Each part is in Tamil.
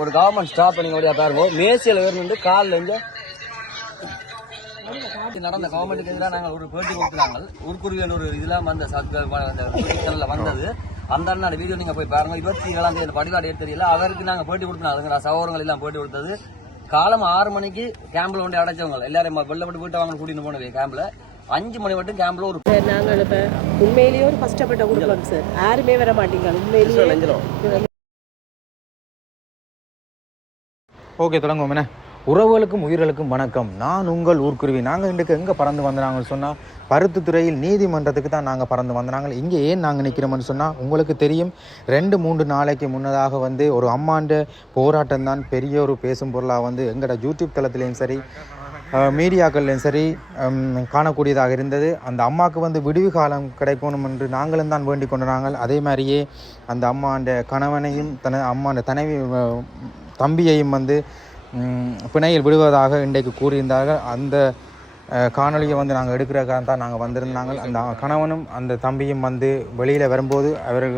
ஒரு கவர்மெண்ட் ஸ்டாப் நீங்க வழியா பாருங்க. மேசியில இருந்து காலில் இருந்து நடந்த கவர்மெண்ட்டுக்கு எதிராக நாங்கள் ஒரு பேட்டி கொடுத்தாங்க ஊர்க்குருவியன் ஒரு இதெல்லாம் வந்த சர்க்கிள் வந்தது. அந்த அண்ணா வீடியோ நீங்க போய் பாருங்க. இருபத்தி ஏழாம் தேதி வடிவாடு எடுத்து தெரியல. அவருக்கு நாங்க பேட்டி கொடுத்தோம் அதுங்க சகோதரங்கள் எல்லாம் பேட்டி கொடுத்தது. காலம் ஆறு மணிக்கு கேம்ப்ல கொண்டு அடைச்சவங்க. எல்லாரும் வெள்ள மட்டும் வீட்டை வாங்க கூட்டிட்டு போனது கேம்ப்ல அஞ்சு மணி மட்டும் கேம்ப்ல ஒரு சார் நாங்கள் இப்போ உண்மையிலேயே ஒரு கஷ்டப்பட்ட குடும்பம் சார். யாருமே வர மாட்டீங்க. உண்மையிலேயே ஓகே தொடங்குவோம். என்ன? உறவுகளுக்கும் உயிர்களுக்கும் வணக்கம். நான் உங்கள் ஊர்க்குருவி. நாங்கள் இன்றைக்கு எங்கே பறந்து வந்தாங்கன்னு சொன்னால் பருத்துத்துறையில் நீதிமன்றத்துக்கு தான் நாங்கள் பறந்து வந்தாங்க இங்கே ஏன் நாங்கள் நிற்கிறோம்னு சொன்னால் உங்களுக்கு தெரியும். ரெண்டு மூன்று நாளைக்கு முன்னதாக வந்து ஒரு அம்மாண்ட போராட்டம் தான் பெரிய ஒரு பேசும் பொருளாக வந்து எங்களோட யூடியூப் தளத்துலேயும் சரி மீடியாக்கள்லையும் சரி காணக்கூடியதாக இருந்தது. அந்த அம்மாவுக்கு வந்து விடுவி காலம் கிடைக்கணும் என்று நாங்களும் தான் வேண்டிக் கொண்டாங்க அதே மாதிரியே அந்த அம்மாண்ட கணவனையும் தன அம்மாண்ட தனவி தம்பியையும் வந்து பிணையில் விடுவதாக இன்றைக்கு கூறியிருந்தார்கள். அந்த காணொலியை காணொளியை வந்து நாங்கள் எடுக்கிற தான் நாங்கள் வந்திருந்தாங்க அந்த கணவனும் அந்த தம்பியும் வந்து வெளியில் வரும்போது அவர்கள்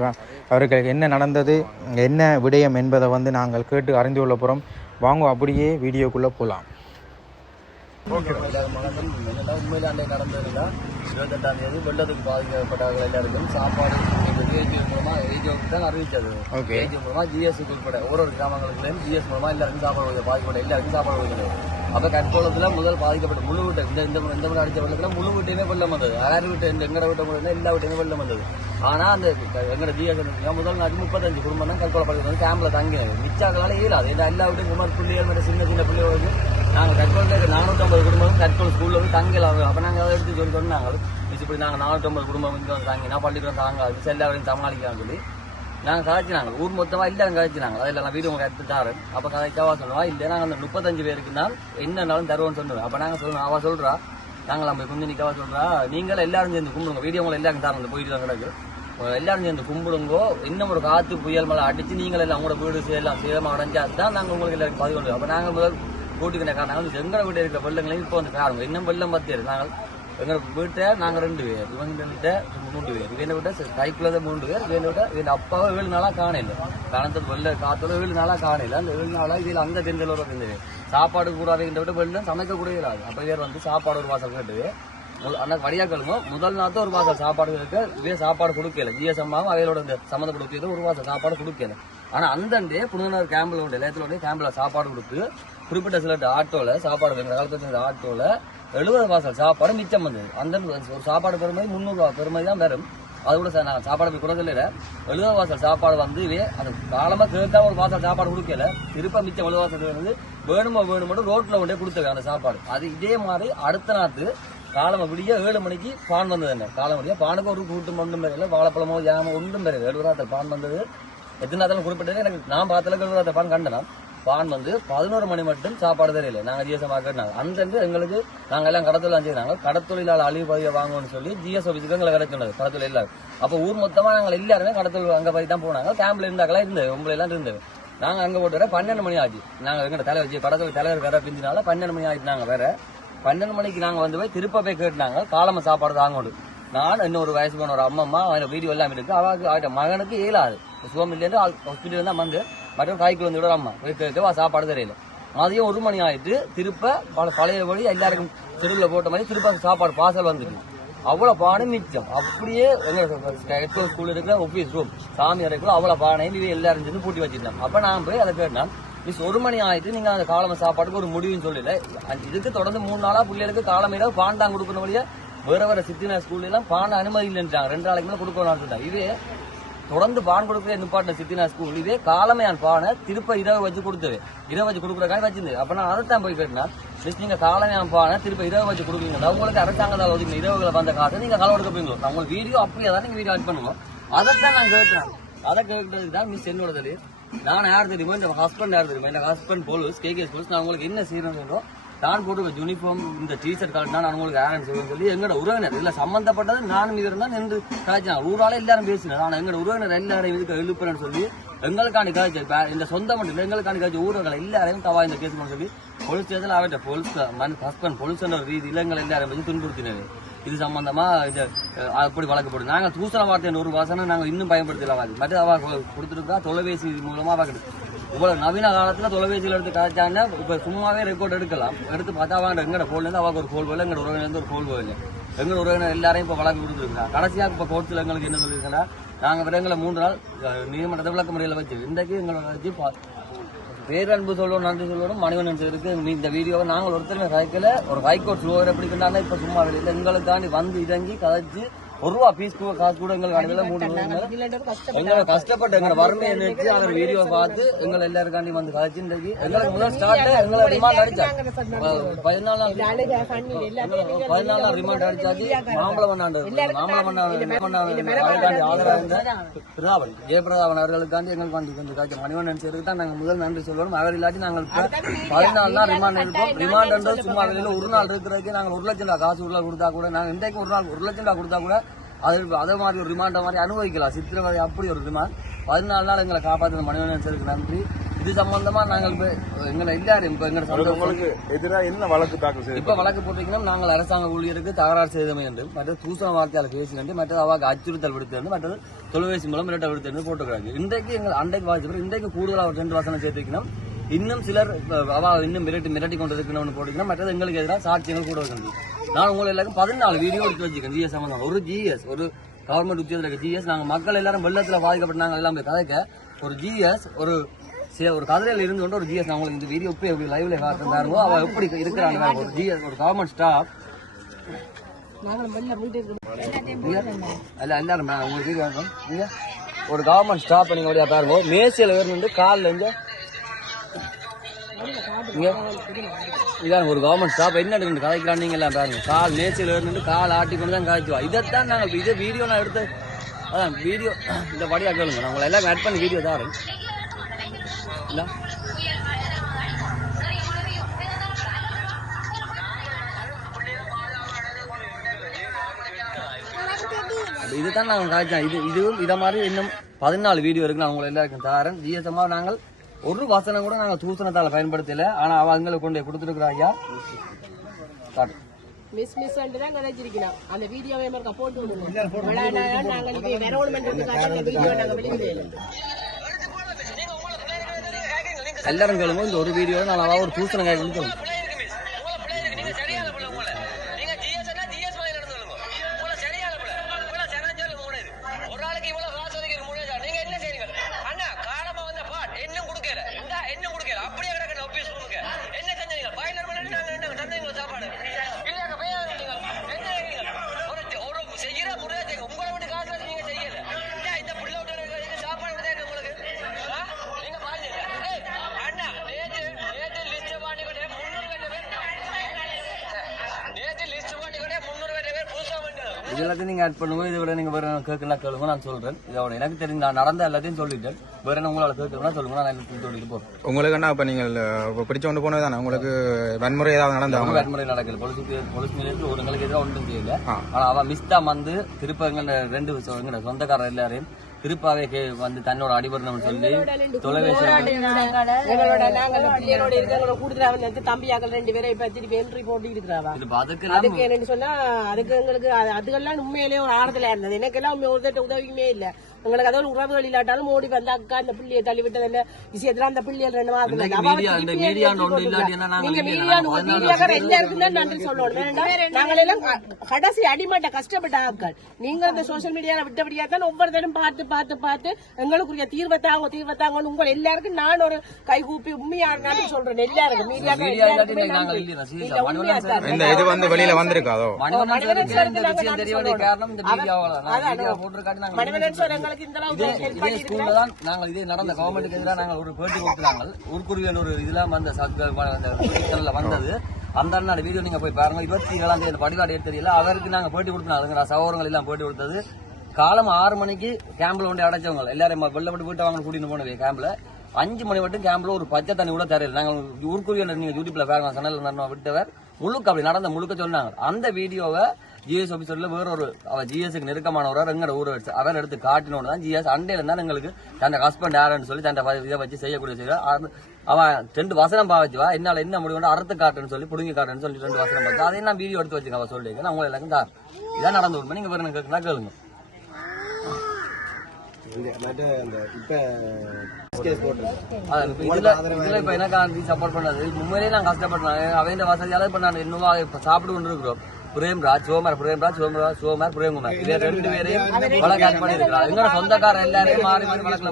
அவர்களுக்கு என்ன நடந்தது என்ன விடயம் என்பதை வந்து நாங்கள் கேட்டு அறிந்து கொள்ள போகிறோம் வாங்க அப்படியே வீடியோக்குள்ளே போகலாம் உண்மையில அன்றைய நடந்ததுன்னா இருபத்தெட்டாம் தேதி வெள்ளத்துக்கு பாதிக்கப்பட்டவர்கள் எல்லாருக்கும் சாப்பாடு ஏஜி மூலமா ஏஜி தான் அறிவிச்சது. ஏஜி மூலமா ஜிஎஸ் உட்பட ஒரு கிராமங்களுக்கும் ஜிஎஸ் மூலமா எல்லாருக்கும் சாப்பாடு. பாதிக்கப்பட்ட எல்லாருக்கும் சாப்பாடு கொடுக்குது அப்ப கட்கோளத்துல முதல் பாதிக்கப்பட்ட முழு வீட்டை இந்த இந்த இந்த முறை அடிச்ச வெள்ளத்துல முழு வீட்டையுமே வெள்ளம் வந்தது. யார் வீட்டு இந்த எங்கட வீட்டை முறை எல்லா வீட்டையுமே வெள்ளம் வந்தது. ஆனா அந்த எங்கட ஜிஎஸ் முதல் நாள் முப்பத்தஞ்சு குடும்பம் தான் கட்கோள பள்ளிக்கூடம் கேம்ப்ல தங்கினது மிச்சாக்களால இயலாது. ஏன்னா எல்லா வீட்டையும் குமார் பிள்ளைகள் சின்ன சின்ன பிள்ளைகளுக்கு நாங்கள் கட்கோளுக்கு நானூற்றம்பது குடும்பம் கட்கோள் ஸ்கூலில் வந்து தங்கலாம் அப்போ நாங்கள் அதை எடுத்து சொல்லி சொன்னாங்க. மிஸ் இப்படி நாங்கள் நானூற்றம்பது குடும்பம் இங்கே வந்து தாங்கினா பள்ளிக்கூடம் தாங்காது மிஸ் எல்லாரையும் சமாளிக்கலாம் சொல்லி நாங்கள் கதைச்சினாங்க. ஊர் மொத்தமாக இல்லை கதைச்சினாங்க. அதில் நான் வீடு உங்களுக்கு எடுத்து தாரேன். அப்போ கதைச்சாவா சொல்லுவா இல்லை நாங்கள் அந்த முப்பத்தஞ்சு பேருக்கு தான் என்னன்னாலும் தருவோம்னு சொல்லுவேன் அப்போ நாங்கள் சொல்லுவோம் அவள் சொல்கிறா நாங்கள் நம்ம கொஞ்சம் நிற்கவா சொல்கிறா நீங்கள் எல்லாரும் சேர்ந்து கும்பிடுங்க. வீடியோ உங்களை எல்லாரும் தரணும் போயிட்டு தான் கிடக்கு எல்லாரும் சேர்ந்து கும்பிடுங்கோ. இன்னும் ஒரு காற்று புயல் மழை அடித்து நீங்கள் எல்லாம் உங்களோட வீடு எல்லாம் சேதமா அடைஞ்சா தான் நாங்கள் உங்களுக்கு எல்லாருக்கும் பதிவு அப்போ நாங்கள் முதல் கூட்டிக்கிற காரணம். வந்து எங்களை வீட்டில் இருக்கிற வெள்ளங்களையும் இப்போ வந்து காரணம் இன்னும் வெள்ளம் பத்தியது நாங்கள் எங்கள் வீட்டை நாங்கள் ரெண்டு பேர். இவங்க வீட்டை மூன்று பேர். இவனை விட்ட கைக்குள்ள தான் மூன்று பேர். இவனை விட்ட இவன் அப்பாவை ஏழு நாளாக காணையில் காணத்தது வெள்ள காத்துல ஏழு நாளாக காணையில் அந்த ஏழு நாளாக இதில் அந்த தெந்தல் ஒரு தெந்தது சாப்பாடு கூடாது விட வெள்ளம் சமைக்க கூட இல்லாது அப்போ இவர் வந்து சாப்பாடு ஒரு வாசல் கேட்டு அந்த வடியாக்களுமோ முதல் நாள் ஒரு வாசல் சாப்பாடு இருக்கு இதே சாப்பாடு கொடுக்கல. ஜிஎஸ்எம்மாவும் அவையோட இந்த சம்மந்தப்படுத்தியது ஒரு வாசல் சாப்பாடு கொடுக்கல. ஆனா அந்த டே புனிதனர் கேம்பில் உண்டு. எல்லாத்துல கேம்பில் சாப்பாடு கொடுத்து குறிப்பிட்ட சில ஆட்டோல சாப்பாடு எங்க காலத்துல ஆட்டோல எழுபது வாசல் சாப்பாடு மிச்சம் வந்தது. அந்த ஒரு சாப்பாடு பெருமை முந்நூறுவா பெருமை தான் வரும். அது கூட சார் நான் சாப்பாடு போய் கொடுக்கல இல்லை எழுபது வாசல் சாப்பாடு வந்து இவே அது காலமா கேட்டா ஒரு வாசல் சாப்பாடு கொடுக்கல. திருப்ப மிச்சம் எழுபது வாசல் வந்து வேணுமோ வேணுமோ ரோட்ல கொண்டே கொடுத்தது அந்த சாப்பாடு. அது இதே மாதிரி அடுத்த நாத்து காலம விடிய ஏழு மணிக்கு பான் வந்தது என்ன? காலம் விடிய பானுக்கு ஒரு கூட்டம் ஒன்றும் பெரியல வாழைப்பழமோ ஜாமோ ஒன்றும் பெரியல எழுபதாத்திர பான் வந்தது. எத்தனை நாத்தாலும் குறிப்பிட்டது? எனக்கு நான் பார்த்தாலும் எழுபதாத்திர பான் கண்டனம் பான் வந்து பதினோரு மணி மட்டும் சாப்பாடு தெரியல நாங்க ஜிஎஸ் கேட்டாங்க அந்த எங்களுக்கு நாங்க எல்லாம் கடத்தொழில் செய்யறாங்க. கடத்தொழிலாளர் அழிவு பதவியை வாங்கணும்னு சொல்லி ஜிஎஸ் ஆஃபீஸுக்கு எங்களை கிடைச்சது கடத்தொழில் எல்லாரும் அப்போ ஊர் மொத்தமா நாங்கள் எல்லாருமே கடத்தொழில் அங்க போய் தான் போனாங்க. கேம்ப்ல இருந்தாக்கெல்லாம் இருந்தது உங்களை எல்லாம் இருந்தது நாங்க அங்க போட்டு வர பன்னெண்டு மணி ஆச்சு. நாங்க எங்க தலைவர் ஜி கடத்தொழில் தலைவர் வேற பிஞ்சினால பன்னெண்டு மணி ஆயிட்டு நாங்க வேற. பன்னெண்டு மணிக்கு நாங்க வந்து போய் திருப்ப போய் கேட்டாங்க காலம சாப்பாடு தாங்கணும் நான் இன்னொரு வயசு போன ஒரு அம்மம்மா அவன் வீடியோ எல்லாம் இருக்கு. அவளுக்கு அவட்ட மகனுக்கு இயலாது சுகம் இல்லைன்னு ஹாஸ்பிட்டல் தான் வந்து மற்றும் காய்க்கு வந்து விட அம்மா சாப்பாடு தெரியல. மதியம் ஒரு மணி ஆயிட்டு திருப்ப பல பழைய வழி எல்லாருக்கும் தெருவில் போட்ட மாதிரி திருப்ப சாப்பாடு பார்சல் வந்துட்டு. அவ்வளோ பானை மிச்சம். அப்படியே எங்க ஸ்கூல் இருக்கிற ஆஃபீஸ் ரூம் சாமி அறைக்குள்ள அவ்வளோ பானை இது எல்லாரும் சேர்ந்து பூட்டி வச்சிருந்தோம் அப்போ நான் போய் அதை கேட்டேன் மிஸ் ஒரு மணி ஆயிட்டு நீங்கள் அந்த காலமை சாப்பாட்டுக்கு ஒரு முடிவுன்னு சொல்லல. இதுக்கு தொடர்ந்து மூணு நாளாக பிள்ளைகளுக்கு காலமையில பாண்டாங்க கொடுக்கணும் வழியாக வேற வேற சித்தினா ஸ்கூல்ல பானை அனுமதி இல்லைன்றாங்க. ரெண்டு நாளைக்கு மேலே கொடுக்கணும்னு சொல்லிட்டாங்க. இதே தொடர்ந்து பான் கொடுக்குற நிப்பாட்டின சித்தினா ஸ்கூல் இதே காலமையான் பானை திருப்ப இரவு வச்சு கொடுத்தது. இரவு வச்சு கொடுக்குறக்காக வச்சிருந்து. அப்போ நான் அதைத்தான் போய் கேட்டேன் நீங்கள் காலமே காலமையான் பானை திருப்ப இரவு வச்சு கொடுக்குறீங்க. உங்களுக்கு அரசாங்கத்தால் ஒதுக்கின. இரவுகளை வந்த காசை நீங்கள் களை எடுக்க போறீங்களோ? அவங்க வீடியோ அப்படியே தான் நீங்கள் வீடியோ ஆட் பண்ணுவோம் அதைத்தான் நான் கேட்டேன். அதை கேட்டதுக்கு தான் மிஸ் என்னோட தெரியும். நான் யார் தெரியுமோ? இந்த ஹஸ்பண்ட் யார் தெரியுமா? இந்த ஹஸ்பண்ட் போலீஸ் கேகேஎஸ் போலீஸ் நான் உங்களுக்கு என்ன செய்யணும் நான் போட்டு யூனிஃபார்ம் இந்த டிஷர்ட் கார்டு நான் உங்களுக்கு யாரும் செய்வேன் சொல்லி எங்களோட உறவினர் இல்லை சம்மந்தப்பட்டது நானும் இது தான் நின்று காய்ச்சினாங்க ஊரால எல்லாரும் பேசினார் ஆனால் எங்களோட உறவினர் எல்லாரையும் இதுக்கு எழுப்புறேன்னு சொல்லி எங்களுக்கான காய்ச்சி இந்த சொந்த மட்டும் இல்லை காய்ச்சி ஊரங்களை எல்லாரையும் தவா இந்த கேஸ் சொல்லி போலீஸ் ஸ்டேஷன்ல அவர்கிட்ட போலீஸ் ஹஸ்பண்ட் போலீஸ் ஒரு ரீதியில் எங்களை எல்லாரும் வச்சு துன்புறுத்தினது இது சம்பந்தமா இது அப்படி வழக்கு நாங்கள் நாங்க தூசண வார்த்தை ஒரு வாசனை நாங்கள் இன்னும் பயன்படுத்தல வாங்க மற்ற அவ கொடுத்துருக்கா தொலைபேசி மூலமாக அவ இவ்வளவு நவீன காலத்துல தொலைபேசியில் எடுத்து கதைச்சாங்க இப்ப சும்மாவே ரெக்கார்ட் எடுக்கலாம். எடுத்து பார்த்தா அவங்க எங்கட ஃபோன்லேருந்து இருந்து அவங்க ஒரு கோல் போல எங்க உறவினர் ஒரு ஃபோல் போயில எங்க உறவினர் எல்லாரையும் இப்ப வழக்கு கொடுத்துருக்காங்க கடைசியா இப்ப கோர்ட்டில் எங்களுக்கு என்ன சொல்லியிருக்கா நாங்க விடங்களை மூன்று நாள் அஹ், நீதிமன்றத்தை விளக்க முறையில வச்சு இன்றைக்கு எங்களோட வச்சு பேரன்பு சொல்லணும் நன்றி சொல்லணும் மனிதன் இருக்கு இந்த வீடியோவை நாங்கள் ஒருத்தர் கைக்கில் ஒரு ஹைகோர்ட் ஸ்லோவர் எப்படி இருந்தாங்க இப்ப சும்மா வெளியில எங்களுக்காண்டி வந்து இறங்கி கதைச்சு ஒரு ரூபா பீஸ் கூட காசு கூட எங்களுக்கு அடையில மூணு ரூபா எங்களை கஷ்டப்பட்டு எங்களை வறுமையை நிறுத்தி அவர் வீடியோ பார்த்து எங்களை எல்லாருக்காண்டி வந்து கதைச்சு இன்றைக்கு எங்களுக்கு முதல் ஸ்டார்ட்ல எங்களை ரிமாண்ட் அடிச்சாங்க. பதினாலு நாள் பதினாலு நாள் ரிமாண்ட் அடிச்சாச்சு. மாம்பழம் பண்ணாண்டு மாம்பழம் பண்ணாண்டு ஆதரவு இருந்த பிரதாபன் ஜெயபிரதாபன் அவர்களுக்காண்டி எங்களுக்கு வந்து கொஞ்சம் காய்ச்சி மணிவண்ணன் சேருக்கு தான் நாங்கள் முதல் நன்றி சொல்லுவோம் அவர் இல்லாட்டி நாங்கள் பதினாலு நாள் ரிமாண்ட் இருப்போம் ரிமாண்ட் சும்மா ஒரு நாள் இருக்கிறதுக்கு நாங்கள் ஒரு லட்சம் ரூபாய் காசு உள்ள கொடுத்தா கூட நாங்கள் இன்றைக்கு ஒரு நாள் ஒரு லட்சம் ரூபாய் கொடுத்தா கூட அது அதே மாதிரி ஒரு ரிமாண்ட மாதிரி அனுபவிக்கலாம். சித்திரவதை அப்படி ஒரு ரிமாண்ட் பதினாலு நாள் எங்களை காப்பாற்றின சேருக்கு நன்றி. இது சம்பந்தமா நாங்கள் எங்களை எல்லாரும் இப்ப எங்க சந்தோஷம். உங்களுக்கு எதிராக என்ன வழக்கு தாக்கல் செய்து இப்ப வழக்கு போட்டீங்கன்னா நாங்கள் அரசாங்க ஊழியருக்கு தகராறு செய்தமை என்று. மற்றது தூசண வார்த்தையால் பேசி என்று மற்றது அவாக்கு அச்சுறுத்தல் விடுத்து என்று மற்றது தொலைபேசி மூலம் மிரட்ட விடுத்து என்று போட்டுக்கிறாங்க இன்றைக்கு எங்கள் அண்டைக்கு வாசிப்பு இன்றைக்கு கூடுதலாக ஒரு ரெண்டு வசனம் சேர்த்துக்கணும் இன்னும் சிலர் அவா இன்னும் மிரட்டி மிரட்டி கொண்டு இருக்கணும்னு போட்டுக்கணும் மற்றது எங்களுக்கு எதிராக சாட்சியங்கள் கூட வைக்கணும் நான் உங்களை எல்லாருக்கும் பதினாலு வீடியோ எடுத்து வச்சுக்கேன் ஜிஎஸ் சம்பந்தம். ஒரு ஜிஎஸ் ஒரு கவர்மெண்ட் உத்தியோகத்தில் இருக்க ஜிஎஸ் நாங்கள் மக்கள் எல்லாரும் வெள்ளத்தில் பாதிக்கப்பட்டாங்க எல்லாம் கதைக்க ஒரு ஜிஎஸ் ஒரு சரி ஒரு கதிரையில் இருந்து கொண்டு ஒரு ஜிஎஸ் நான் உங்களுக்கு இந்த வீடியோ இப்போ எப்படி லைவ்ல காட்டுறேன் பாருங்க. அவ எப்படி இருக்கிறாங்க. ஒரு ஜிஎஸ் ஒரு கவர்மெண்ட் ஸ்டாஃப் அல்ல எல்லாரும் உங்களுக்கு ஒரு கவர்மெண்ட் ஸ்டாஃப் நீங்க பாருங்க. மேசியில் இருந்து காலில் இருந்து இதான் ஒரு கவர்மெண்ட் ஸ்டாப் என்ன எடுக்கணும் கதைக்கலாம் நீங்களா எல்லாம் பாருங்க. கால் நேச்சல் இருந்து கால் ஆட்டி கொண்டு தான் காய்ச்சுவா. இதைத்தான் நாங்கள் இதே வீடியோ நான் எடுத்து அதான் வீடியோ இந்த படியாக கேளுங்க. நான் உங்களை எல்லாம் ஆட் பண்ணி வீடியோ தான் இல்லை இதுதான் நாங்கள் காய்ச்சோம். இது இதுவும் இதை மாதிரி இன்னும் பதினாலு வீடியோ இருக்கு. நான் உங்களை எல்லாருக்கும் தாரேன். ஜிஎஸ்எம்மா நாங்கள் ஒரு வசனம் கூட நாங்கள் தூசணத்தால பயன்படுத்தல. ஆனா அவ எங்களுக்கு கொண்டு கொடுத்துருக்குறா ஐயா. காட்டு. மிஸ் மிஸ் தான் கதைச்சிருக்கிறோம். அந்த வீடியோவை மாதிரி போட்டு விடுங்க. நாங்கள் இது வீடியோ நாங்கள் எல்லாரும் கேளுங்க இந்த ஒரு வீடியோ நான் ஒரு தூசணம் காய் கொடுத்துருவோம் உங்களை விட்டு காசு நீங்க செய்யல இந்த புள்ள விட்டு சாப்பாடு விட உங்களுக்கு ஆ? நீங்க பாருங்க ஏய், அண்ணா நேத்து நேத்து லிஸ்ட் பண்ணிக்கிட்டே முன்னூறு கட்ட பேர் நேத்து லிஸ்ட் பண்ணிக்கிட்டே முன்னூறு கட்ட பேர் புதுசா வந்தாங்க இது எல்லாத்தையும் நீங்க ஆட் பண்ணுங்க இதை விட நீங்க வேற கேட்கலாம் கேளுங்க நான் சொல்றேன். இதோட எனக்கு தெரிஞ்ச நான் நடந்த எல்லாத்தையும் சொல்லிட்டேன். வேற என்ன உங்களால கேட்கணும்னா சொல்லுங்க நான் எல்லாத்தையும் சொல்லிட்டு போறேன். உங்களுக்கு என்ன இப்போ நீங்கள் பிடிச்சு கொண்டு போனது தானே? உங்களுக்கு வன்முறை ஏதாவது நடந்தா அவங்க வன்முறை நடக்கல. போலீஸுக்கு போலீஸ் நிலையத்தில் ஒரு எங்களுக்கு எதிராக ஒன்றும் செய்யல. ஆ. ஆனா அவன் மிஸ்டா வந்து திருப்ப எங்க ரெண்டு சொந்தக்காரர் எல்லாரையும் திருப்பாவே கே- வந்து தன்னோட அடிபடணும்னு சொல்லி வந்து தம்பியாக்கள் ரெண்டு பேரும் இப்ப திருப்பி என்ட்ரி போட்டு இருக்கிறாவா அதுக்கு என்னன்னு சொன்னா அதுக்கு எங்களுக்கு அது- அதுக்கெல்லாம் உண்மையிலேயே ஒரு ஆறுதலா இருந்தது. எனக்கெல்லாம் உதவியுமே இல்ல. எங்களுக்கு அதாவது உறவுகள் இல்லாட்டாலும் ஓடி வந்து அக்கா அந்த பிள்ளையை தள்ளி விட்டது இல்ல விஷயத்துல அந்த பிள்ளைகள் ரெண்டு மாதம் இந்த என்ன நாங்க? மீடியா மீடியாக்கார எல்லாருக்கும் தான் நன்றி சொல்லணும். வேண்டாம் நாங்கள் எல்லாம் க- கடைசி அடிமட்ட கஷ்டப்பட்ட ஆட்கள். நீங்க அந்த சோசியல் மீடியால விட்டபடியா தான் ஒவ்வொருத்தரும் பார்த்து பார்த்து பார்த்து எங்களுக்குரிய தீர்வை தாங்க தீர்வை தாங்கன்னு உங்க எல்லாருக்கும் நான் ஒரு கைகூப்பி உண்மையா நன்றி சொல்றேன். எல்லாருக்கும். மீடியா இந்த இது வந்து வெளியில வந்திருக்காதோ இந்த சொல்லணும். காரணம் இந்த மீடியாவால இதே இதே ஸ்கூல்ல தான் நாங்கள் இதே நடந்த கவர்மெண்ட்டுக்கு எதிராக நாங்கள் ஒரு பேட்டி கொடுத்தாங்க ஊர்க்குருவியல் ஒரு இதெல்லாம் வந்த செய்தித்தாள்ல வந்தது. அந்த அண்ணா வீடியோ நீங்க போய் பாருங்க. இருபத்தி ஏழாம் தேதி படிவாடி தெரியல. அவருக்கு நாங்க பேட்டி கொடுத்தோம் அதுங்க சகோதரங்கள் எல்லாம் பேட்டி கொடுத்தது. காலம் ஆறு மணிக்கு கேம்ப்ல கொண்டு அடைச்சவங்க. எல்லாரும் வெள்ள விட்டு வாங்க கூட்டிட்டு போனவே கேம்ப்ல அஞ்சு மணி மட்டும் கேம்ப்ல ஒரு பச்சை தண்ணி கூட தரையில. நாங்க ஊர்க்குருவியல் நீங்க யூடியூப்ல பாருங்க. சனல் விட்டவர். முழுக்க அப்படி நடந்த முழுக்க சொன்னாங்க. அந்த வீடியோவை ஜிஎஸ் ஆபீசர்ல வேற ஒரு அவ ஜிஎஸ்க்கு நெருக்கமானவர் எங்கட ஊரை வச்சு அவர் எடுத்து காட்டினோன்னு தான் ஜிஎஸ் அண்டையில இருந்தா எங்களுக்கு தன் ஹஸ்பண்ட் யாருன்னு சொல்லி தன் இதை வச்சு செய்யக்கூடிய செய்ய அவன் ரெண்டு வசனம் பாவச்சுவா என்னால என்ன முடியும் அறுத்து காட்டுன்னு சொல்லி புடுங்கி காட்டுன்னு சொல்லி ரெண்டு வசனம் பார்த்து அதை நான் வீடியோ எடுத்து வச்சுக்க அவ சொல்லி நான் உங்களை எல்லாருக்கும் தான். இதான் நடந்த உண்மை. நீங்க பாருங்க கேட்கலாம் கேளுங்க. எனக்கு சப்போர்ட் பண்ணது. உண்மையிலேயே நான் கஷ்டப்பட்டேன் அவன் வசதியால இப்ப நான் இன்னும் சாப்பிட்டு கொண்டு இருக்கிறோம். பிரேம்ராஜ் சோமர் பிரேம்ராஜ் சோமராஜ் சோமர் பிரேம்குமார் இதே ரெண்டு பேரையும் வழக்கு ஆட் பண்ணிருக்கலாம் எங்களோட சொந்தக்கார எல்லாரையும் மாறி மாறி வழக்குல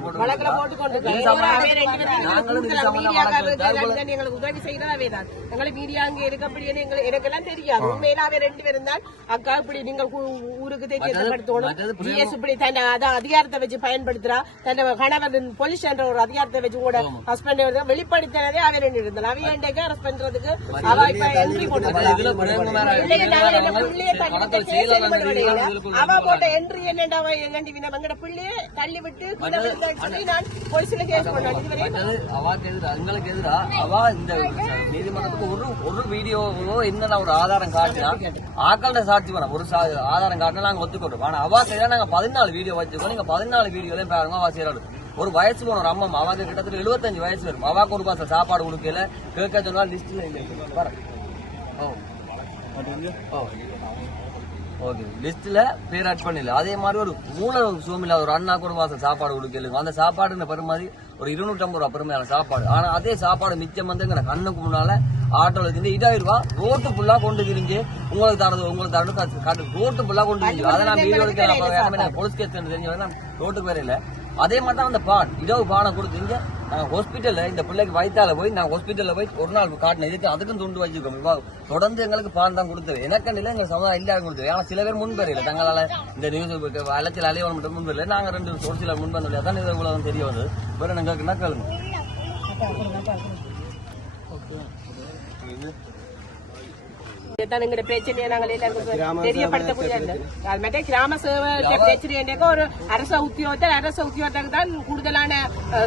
போட்டு போட்டு ரெண்டு பேரும் நாங்களும் இது. சம்பந்தமா எல்லாம் எங்களுக்கு உதவி செய்யறதாவே தான் எங்களுக்கு மீடியா அங்க இருக்க அப்படின்னு எங்களுக்கு எனக்கெல்லாம் தெரியாது உண்மையில அவன் ரெண்டு பேரும் தான் அக்கா இப்படி நீங்கள் ஊ- ஊருக்கு பிரேம- ஜிஎஸ் இப்படி தன் அதான் அதிகாரத்தை வச்சு பயன்படுத்துறா தன் கணவர் போலீஸ் என்ற ஒரு அதிகாரத்தை வச்சு கூட ஹஸ்பண்ட் வெளிப்படுத்தினதே அவன் ரெண்டு என்கிட்ட அரெஸ்ட் பண்றதுக்கு அவ இப்ப என்ட்ரி அப்ப அவங்க அவ போட்ட என்ட்ரி என்னடா அவ எங்கண்டி வினா எங்கட பிள்ளைய தள்ளி விட்டு கீழே விழுந்தான்னு சொல்லி நான் போலீஸ்ல கேஸ் பண்ணேன் இதுவரை மற்றது அவாக்கு எதிரா எங்களுக்கு எதிரா அவா இந்த நீதிமன்றத்துக்கு ஒரு ஒரு வீடியோவோ என்னென்ன ஒரு ஆதாரம் காட்டினா ஆக்கள்கிட்ட சாட்சி பண்ண ஒரு ஆதாரம் காட்டினா நாங்க ஒத்துக்கொண்டோம் ஆனா அவாக்கு எதிராக நாங்க பதினாலு வீடியோ வச்சிருக்கோம். நீங்க பதினாலு வீடியோலயும் பாருங்க அவா செய்யறாரு ஒரு வயசு போன ஒரு அம்மா அவாக்கு கிட்டத்தட்ட எழுபத்தஞ்சு வயசு வரும். அவாக்கு ஒரு பாசம் சாப்பாடு கொடுக்கல. கேட்க சொன்னா லிஸ்ட்ல இல்லை ஓ. ஓகே. லிஸ்ட்ல பேர் ஆட் பண்ணல அதே மாதிரி ஒரு மூல சோமில ஒரு அண்ணா கூட மாசம் சாப்பாடு கொடுக்கலுங்க அந்த சாப்பாடுன்னு பெருமாதி ஒரு இருநூற்றம்பது ரூபா பெருமையான சாப்பாடு. ஆனா அதே சாப்பாடு மிச்சம் வந்துங்கிற கண்ணுக்கு முன்னால ஆட்டோல இருந்து இதாயிரம் ரூபா ரோட்டு ஃபுல்லா கொண்டு திரிஞ்சு உங்களுக்கு தரது உங்களுக்கு தரது காட்டு- ரோட்டு ஃபுல்லா கொண்டு திரிஞ்சு. அதை நான் வீடியோ எடுக்க போலீஸ் கேஸ் தெரிஞ்சு நான் ரோட்டுக்கு வரையில அதே மாதிரி தான் அந்த பான். இடவு பானை கொடுத்துங்க ஹாஸ்பிட்டல்ல இந்த பிள்ளைக்கு வயித்தால போய் நான் ஹாஸ்பிட்டல்ல போய் ஒரு நாள் காட்டின இதுக்கு அதுக்கும் துண்டு வச்சிருக்கோம் இவா தொடர்ந்து எங்களுக்கு பான் தான் கொடுத்தது. எனக்கு இல்ல எங்க சமுதாயம் எல்லாரும் கொடுத்தது. ஆனா சில பேர் முன்பெறியில தங்களால இந்த நியூஸ் அலைச்சல் அலைவன் மட்டும் முன்பெறியில நாங்க ரெண்டு ஒரு சில முன்பந்தோம் அதான் இது இவ்வளவு தெரிய வந்தது. வேற நாங்க கேளுங்க. தான் எங்க பிரச்சனையை நாங்கள் எல்லாருக்கும் தெரியப்படுத்தக்கூடிய அந்த அது மட்டும் கிராம சேவை பிரச்சனை ஒரு அரச உத்தியோகத்தர் அரச உத்தியோகத்தருக்கு தான் கூடுதலான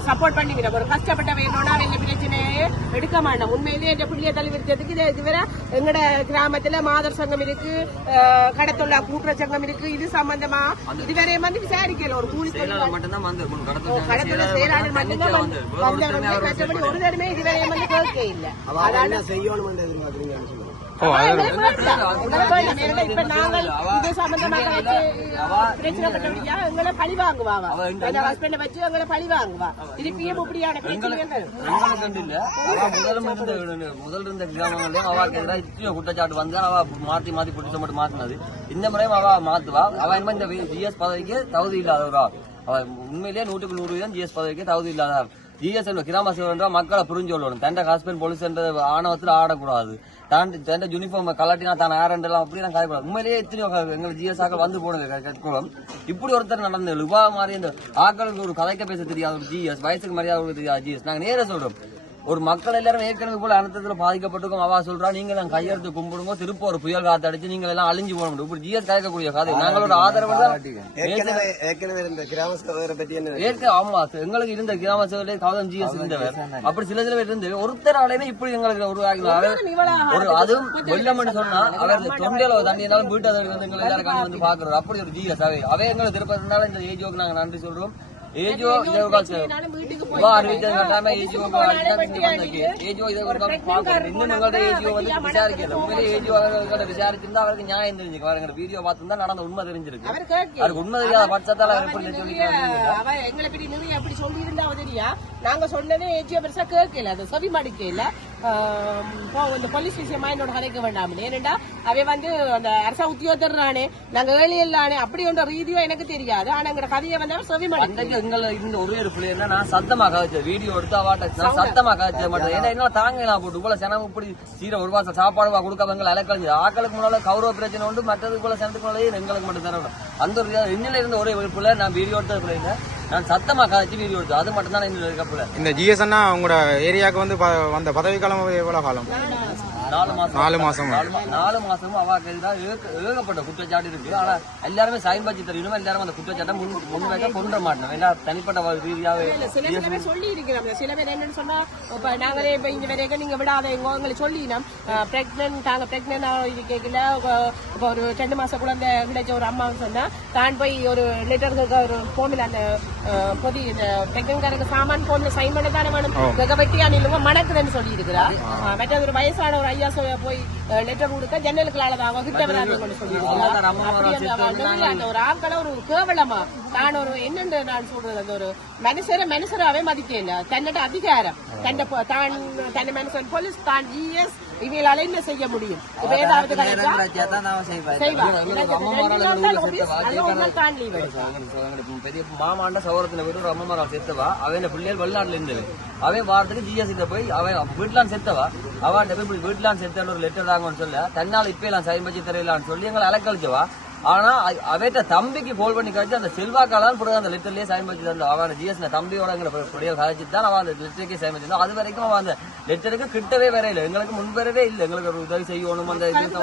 சப்போர்ட் பண்ணிக்கிறோம் ஒரு கஷ்டப்பட்ட வேணும்னா வெளில பிரச்சனையே எடுக்க மாட்டோம் உண்மையிலேயே இந்த புள்ளிய தலைவிரிச்சதுக்கு இது இதுவரை எங்கட கிராமத்துல மாதர் சங்கம் இருக்கு அஹ், கடத்தொழிலா கூட்டுற சங்கம் இருக்கு இது சம்பந்தமா இதுவரை வந்து விசாரிக்கல ஒரு கூலி செயலாளர் மட்டும்தான் வந்து கடத்தொழில் செயலாளர் மட்டும்தான் வந்து வந்தவங்க மற்றபடி ஒரு தடவை இதுவரை வந்து கேட்க இல்ல அதால ஓ அது இப்ப நாங்கள் இது சம்பந்தமாக வச்சு பிரச்சனை பண்ணபடியா எங்களை பழி வாங்குவா அவ. எங்க ஹஸ்பண்ட வச்சு எங்களை பழி வாங்குவா. திருப்பியும் இப்படியான பிரச்சனைகள் எங்களுக்கு இல்ல. அவ முதல்ல இருந்த முதல் இருந்த கிராமங்களையும் அவாக்கு எதிராக குற்றச்சாட்டு வந்து அவ மாத்தி மாத்தி குற்றச்சாட்டு மட்டும் மாத்தினது. இந்த முறையும் அவ மாத்துவா. அவ என்ன இந்த ஜிஎஸ் பதவிக்கு தகுதி இல்லாதவரா? அவ உண்மையிலேயே நூற்றுக்கு நூறு வீதம் ஜிஎஸ் பதவிக்கு தகுதி இல்லாதவர் ஜிஎஸ் கிராம சேவன்றா மக்களை புரிஞ்சு கொள்ளணும். தண்ட ஹாஸ்பிட்டல் போலீஸ் ஆணவத்துல ஆடக்கூடாது. தான் தண்ட யூனிஃபார்ம் கலாட்டினா தான் ஆரண்டெல்லாம் அப்படி தான் காயக்கூடாது உண்மையிலேயே எத்தனையோ எங்களுக்கு ஜிஎஸ் ஆக்கள் வந்து போனது கற்கூடம் இப்படி ஒருத்தர் நடந்த லுபா மாதிரி இந்த ஆக்களுக்கு ஒரு கலைக்க பேச தெரியாது ஒரு ஜிஎஸ் வயசுக்கு மரியாதை தெரியாது ஜிஎஸ் நாங்கள் நேரா சொல்கிறோம் ஒரு மக்கள் எல்லாரும் ஏற்கனவே போல அனர்த்தத்துல பாதிக்கப்பட்டிருக்கோம். அவா சொல்றா நீங்க எல்லாம் கையெழுத்து கும்பிடுங்க திருப்ப ஒரு புயல் காத்து அடிச்சு நீங்க எல்லாம் அழிஞ்சு போக முடியும். இப்படி ஜிஎஸ் கலைக்கக்கூடிய கதை நாங்களோட ஆதரவு ஏற்கனவே ஆமா எங்களுக்கு இருந்த கிராம சேவையிலே கௌதம் ஜிஎஸ் இருந்தவர். அப்படி சில சில பேர் இருந்து ஒருத்தராலையுமே இப்படி எங்களுக்கு உருவாக்கினார் ஒரு அதுவும் வெள்ளம்னு சொன்னா அவர் தொண்டையில ஒரு தண்ணி இருந்தாலும் வீட்டு அதை வந்து எங்களை எல்லாரும் காணி வந்து பாக்குறாரு அப்படி ஒரு ஜிஎஸ் அவை அவை எங்களுக்கு திருப்பதினால இந்த ஏஜோக்கு நாங்க நன்றி சொல்றோம். இதை வீட்டுக்கு இவா அறிவிச்சது கட்டாம ஏஜிஓ ஏஜிஓ இதை ஒரு இன்னும் எங்கள்ட்ட ஏஜிஓ வந்து விசாரிக்கல உண்மையிலே ஏஜிஓ அவர்கிட்ட விசாரிச்சிருந்தா அவருக்கு நியாயம் தெரிஞ்சுக்க அவருங்க வீடியோ பார்த்துருந்தா நடந்த உண்மை தெரிஞ்சிருக்கு அவருக்கு உண்மை தெரியாத பட்சத்தால அவர் எப்படி சொல்லி எங்களை பத்தி நிறைய அப்படி சொல்லி இருந்தா தெரியா நாங்க சொன்னதே ஏஜியோ பெருசா கேட்கல அது செவி மடிக்கல. இந்த போலீஸ் விஷயமா என்னோட கதைக்க வேண்டாம் ஏனெண்டா அவை வந்து அந்த அரச உத்தியோகத்தர் நானே நாங்க ஏழியல் நானே அப்படி ஒன்ற ரீதியோ எனக்கு தெரியாது. ஆனா எங்க கதையை வந்து செவி மடிக்க அன்றைக்கு எங்களை இருந்த ஒரே ஒரு பிள்ளை என்ன நான் சத்தமா கதைச்சேன் வீடியோ எடுத்து அவாட்ட நான் சத்தமா கதைச்ச மாட்டேன். ஏன்னா என்னால தாங்க நான் போட்டு இவ்வளவு சனம் இப்படி சீர ஒரு மாசம் சாப்பாடு கொடுக்காம எங்களை அலக்கழிஞ்சு ஆக்களுக்கு முன்னால கௌரவ பிரச்சனை உண்டு மற்றது போல சனத்துக்கு முன்னாலே எங்களுக்கு மட்டும் தரணும் அந்த ஒரு இன்னில இருந்த ஒரே ஒரு பிள்ளை நான் வீடியோ எடுத்தது பிள்ளை நான் சத்தமா கதைச்சு வீடியோ எடுத்தேன் அது மட்டும் தான் இருக்கப்பல இந்த ஜிஎஸ் அண்ணா உங்களோட ஏரியாவுக்கு வந்து ப- வந்த பதவி காலம் எவ்வளவு காலம்? நாலு மாசம். நாலு மாசம். நாலு மாசமும் அவாக்கு எதிராக ஏக- ஏகப்பட்ட குற்றச்சாட்டு இருக்கு. ஆனா எல்லாருமே சைன் பச்சு தெரியணும் எல்லாரும் அந்த குற்றச்சாட்டை முன் முன்வைக்க கொண்டு மாட்டோம். ஏன்னா தனிப்பட்ட ரீதியாவே இல்ல, சில சில பேர் சொல்லி இருக்கிறோம் சில பேர் என்னன்னு சொன்னா இப்ப நாங்களே இப்ப இங்க வரைக்கும் நீங்க விடாத எங்க உங்களை சொல்லினோம். பிரெக்னன்ட் தாங்க பிரெக்னன்ட் இது கேட்கல இப்ப ஒரு ரெண்டு மாசம் குழந்தை கிடைச்ச ஒரு அம்மா சொன்னா தான் போய் ஒரு லெட்டருக்கு ஒரு போமில் அந்த பொதி இந்த பிரெக்னன்ட்காரங்க சாமான் போன்ல சைன் பண்ண தானே வேணும்? வெக வெட்டியா நில்லுங்க மணக்குதுன்னு சொல்லி இருக்கிறா மற்ற ஒரு வயசான ஒரு ஐயா போய் லெட்டர் கொடுக்க ஜன்னலுக்குள்ளால தான் கிட்ட வராங்க அந்த ஒரு ஆட்களை ஒரு கேவலமா நான் ஒரு என்னென்று நான் சொல்றது அந்த ஒரு மனுஷரை மனுஷராவே மதிக்கல. தன்னோட அதிகாரம் தன்னை தான் தன்னை மனுஷன் போலீஸ் தான் ஜிஎஸ் இவங்களால என்ன செய்ய முடியும். இப்ப ஏதாவது பெரிய மாமாண்ட சௌரத்துல போயிட்டு ஒரு அம்மா செத்தவா அவன் பிள்ளைகள் வெளிநாட்டுல இருந்தது. அவன் வாரத்துக்கு ஜிஎஸ்டி போய் அவன் வீட்டுலாம் செத்தவா அவன் போய் வீட்டுலாம் செத்த ஒரு லெட்டர் தாங்கன்னு சொல்ல தன்னால இப்ப எல்லாம் சைன் வச்சு தரையிலான்னு சொல்லி எங்களை அலக்கழிச்சவா ஆனா அவட்ட தம்பிக்கு போல் பண்ணி கழிச்சு அந்த செல்வாக்காலாம் பிறகு அந்த லெட்டர்லயே சைன் வச்சு தந்தா அவன் ஜிஎஸ் தம்பியோட எங்களை புடிய கழிச்சு தான் அவன் அந்த லெட்டருக்கே சைன் வச்சிருந்தா அது வரைக்கும் அவன் அந்த லெட்டருக்கு கிட்டவே வர இல்லை. எங்களுக்கு முன்வரவே இல்லை. எங்களுக்கு ஒரு உதவி செய்யணும் அந்த இது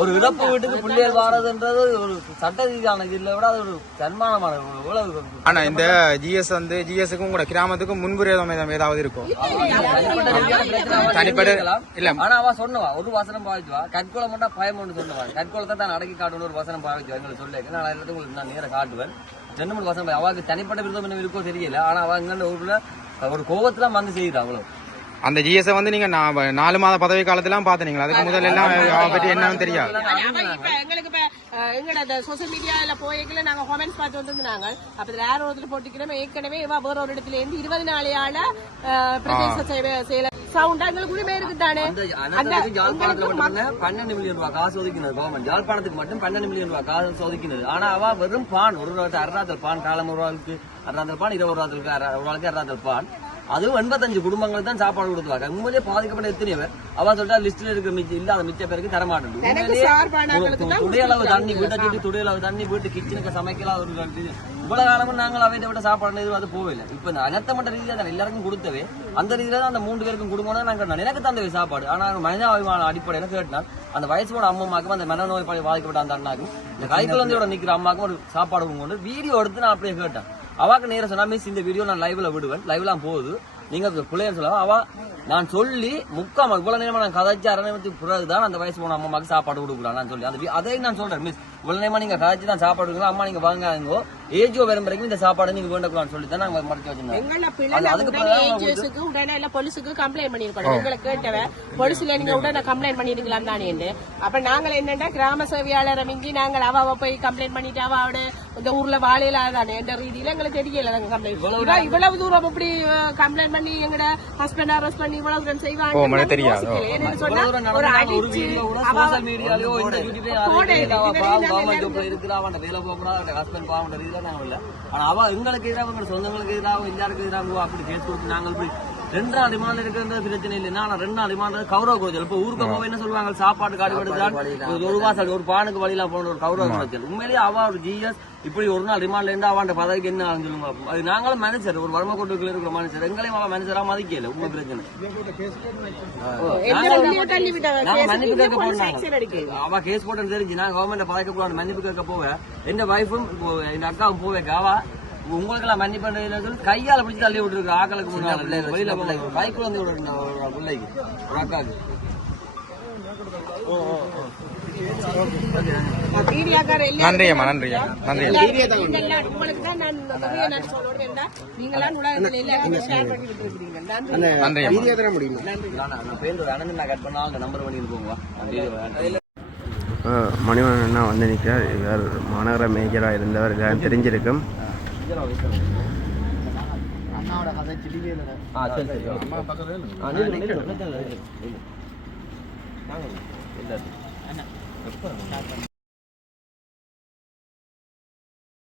ஒரு இழப்பு வீட்டுக்கு பிள்ளைகள் வாரதுன்றது ஒரு சட்ட ரீதியான இதுல விட அது ஒரு சன்மானமான ஒரு இவ்வளவு ஆனா இந்த ஜிஎஸ் வந்து ஜிஎஸ்க்கும் உங்களோட கிராமத்துக்கும் முன்பிரேதம் ஏதாவது இருக்கும் தனிப்பட்ட இல்ல. ஆனா அவ சொன்னவா ஒரு வசனம் பாவிச்சுவா கற்கோளம் மட்டும் பயம் ஒன்று சொன்னவா. கற்கோளத்தை தான் அடக்கி காட்டணும் ஒரு வசனம் பாவிச்சுவா எங்களுக்கு சொல்ல நான் எல்லாத்தையும் உங்களுக்கு நான் நேரம் காட்டுவேன் மூணு வசனம் அவளுக்கு தனிப்பட்ட விருதம் என்ன இருக்கோ தெரியல ஆனா அவ எங்க ஊர்ல ஒரு கோவத்துல வந்து செய்யுது அவ்வளவு அந்த ஜிஎஸ் வந்து நீங்க நாலு மாத பதவி காலத்துல பாத்தீங்களா அதுக்கு முதல்ல எல்லாம் பற்றி என்னன்னு தெரியாது எங்கட அந்த சோசியல் மீடியால போய்க்கல நாங்க கமெண்ட்ஸ் பார்த்து வந்திருந்தாங்க அப்ப இதுல யார் ஒருத்தர் போட்டுக்கிறோம் ஏற்கனவே இவ வேற ஒரு இடத்துல இருந்து இருபது நாளையால பிரதேச சேவை செய்யல சவுண்டா எங்களுக்கு உரிமை இருக்கு தானே அந்த அனந்தத்துக்கு ஜாழ்ப்பாணத்துல மட்டும் பன்னெண்டு மில்லியன் ரூபாய் காசு ஒதுக்கினது கவர்மெண்ட் ஜாழ்ப்பாணத்துக்கு மட்டும் பன்னெண்டு மில்லியன் ரூபாய் காசு ஒதுக்கினது ஆனா அவ வெறும் பான் ஒரு ரூபாய் அறுபதாத்தல் பான் காலம் ஒரு ஆளுக்கு அறுபதாத்தல் பான் இருபது ரூபாய்க்கு ஒரு ஆளுக்கு அறுபதாத்தல் பான் அதுவும் எண்பத்தஞ்சு குடும்பங்களுக்கு தான் சாப்பாடு கொடுத்துவாங்க உண்மையிலேயே பாதிக்கப்பட்ட எத்தனை பேர்? அவ சொல்றா லிஸ்ட்ல இருக்க மிச்ச இல்லாத மிச்ச பேருக்கு தர எனக்கு சார்பானவங்களுக்கு தான் துடையளவு தண்ணி வீட்டை சுற்றி துடையளவு தண்ணி வீட்டு கிச்சனுக்கு சமைக்கலாம் ஒரு. இவ்வளவு காலமும் நாங்கள் அவையிட்ட விட சாப்பாடு எதுவும் அது போகல இப்ப இந்த அனர்த்தமட்ட ரீதியா தான் எல்லாருக்கும் கொடுத்தவே அந்த ரீதியில தான் அந்த மூன்று பேருக்கும் குடும்பம் நாங்க நான் எனக்கு தந்தவை சாப்பாடு. ஆனா மனிதாபிமான அடிப்படையில கேட்டால் அந்த வயசோட அம்மாக்கும் அந்த மனநோய் படி பாதிக்கப்பட்ட அந்த அண்ணாக்கும் இந்த கை குழந்தையோட நிக்கிற அம்மாக்கும் ஒரு சாப்பாடு கொண்டு வீடியோ எடுத்து நான் அப்படியே கேட்டேன். அவாக்கு நேரம் சொன்னா மிஸ் இந்த வீடியோ நான் லைவ்ல விடுவேன். லைவ்லாம் போகுது. நீங்க பிள்ளைன்னு சொல்லலாம் அவ நான் சொல்லி முக்கால் இவ்வளவு நேரமா நான் கதைச்சு அரணையத்துக்கு பிறகுதான் அந்த வயசு போன அம்மாவுக்கு சாப்பாடு கொடுக்குறான் நான் சொல்லி. அந்த அதை நான் சொல்றேன் மிஸ் இவ்வளவு நேரமா நீங்க கதைச்சு தான் சாப்பாடு அம்மா நீங்க வாங்காதீங்கோ. ஏஜோ வரும் வரைக்கும் இந்த சாப்பாடு நீங்க வேண்டக்கூடாதுன்னு சொல்லி தான் நாங்க மறைச்சு வச்சிருந்தோம். உடனே இல்ல போலீஸுக்கு கம்ப்ளைண்ட் பண்ணிருக்கணும் எங்களை கேட்டவ போலீஸ்ல நீங்க உடனே கம்ப்ளைண்ட் பண்ணிருக்கலாம் தானே அப்ப நாங்கள் என்னன்னா கிராம சேவையாளரை மிஞ்சி நாங்கள் அவ அவ போய் கம்ப்ளைண்ட் பண்ணிட்டு அவ அவட இந்த ஊர்ல வாழையில தானே என்ற ரீதியில எங்களுக்கு தெரியல நாங்க கம்ப்ளைண்ட் இவ்வளவு தூரம் இப்படி கம்ப்ளைண்ட் பண்ணி எங்கட ஹஸ்பண்ட் அரெஸ்ட் பண்ணி இவ்வளவு தூரம் செய்வாங்க சொன்னா ஒரு அடிச்சு கவர்மெண்ட் ஜாப்ல இருக்கிறா அவன் வேலை போகக்கூடாது அவன் ஹஸ்பண்ட் பாவம் ரீதியில நாங்க இல்ல ஆனா அவ எங்களுக்கு எதிராக அவங்க சொந்தங்களுக்கு எதிராக எல்லாருக்கும் எதிராக அப்படி கேஸ் கொடுத்து நாங்கள் இப்படி ரெண்டாம் ரிமாண்ட் இருக்கிறது பிரச்சனை இல்லை. ஆனா ரெண்டாம் ரிமாண்ட் கௌரவ குறைச்சல் இப்ப ஊருக்கு போக என்ன சொல்லுவாங்க? சாப்பாடு காடு கொடுத்தான் ஒரு வாசல் ஒரு பானுக்கு வழியெல்லாம் போன ஒரு கௌரவ குறைச்சல் உண்மையிலேயே அவ ஒரு ஜிஎஸ் இப்படி ஒரு நாள் ரிமாண்ட்ல இருந்து அவன் பதவிக்கு என்ன சொல்லுங்க அது நாங்களும் மேனேஜர் ஒரு வர்ம கோட்டுக்குள்ள இருக்கிற மேனேஜர் எங்களையும் அவன் மேனேஜரா மதிக்கல உண்மை பிரச்சனை. மன்னிப்பு கேட்க போனாங்க. அவ கேஸ் போட்டு தெரிஞ்சு நான் கவர்மெண்ட் பதக்க கூடாது மன்னிப்பு கேட்க போவேன். என் வைஃபும் என் அக்காவும் போவேக்க அவ உங்களுக்கு எல்லாம் மன்னிப்பு கையால பிடிச்சு தள்ளி விட்டுருக்கு ஆக்களுக்கு முன்னால வெளியில பைக்குள்ள வந்து விடுற ஒரு பிள்ளைக்கு. ஒரு அக்காவுக்கு நன்றி அம்மா. நன்றி நன்றி. என்ன, மணிவன் அண்ணா வந்து நிற்கிறார் இவர் மாநகர மேஜராக இருந்தவர் ஆ சரி சரி ஆ இல்லை, நில்லு. வாங்க, இல்லை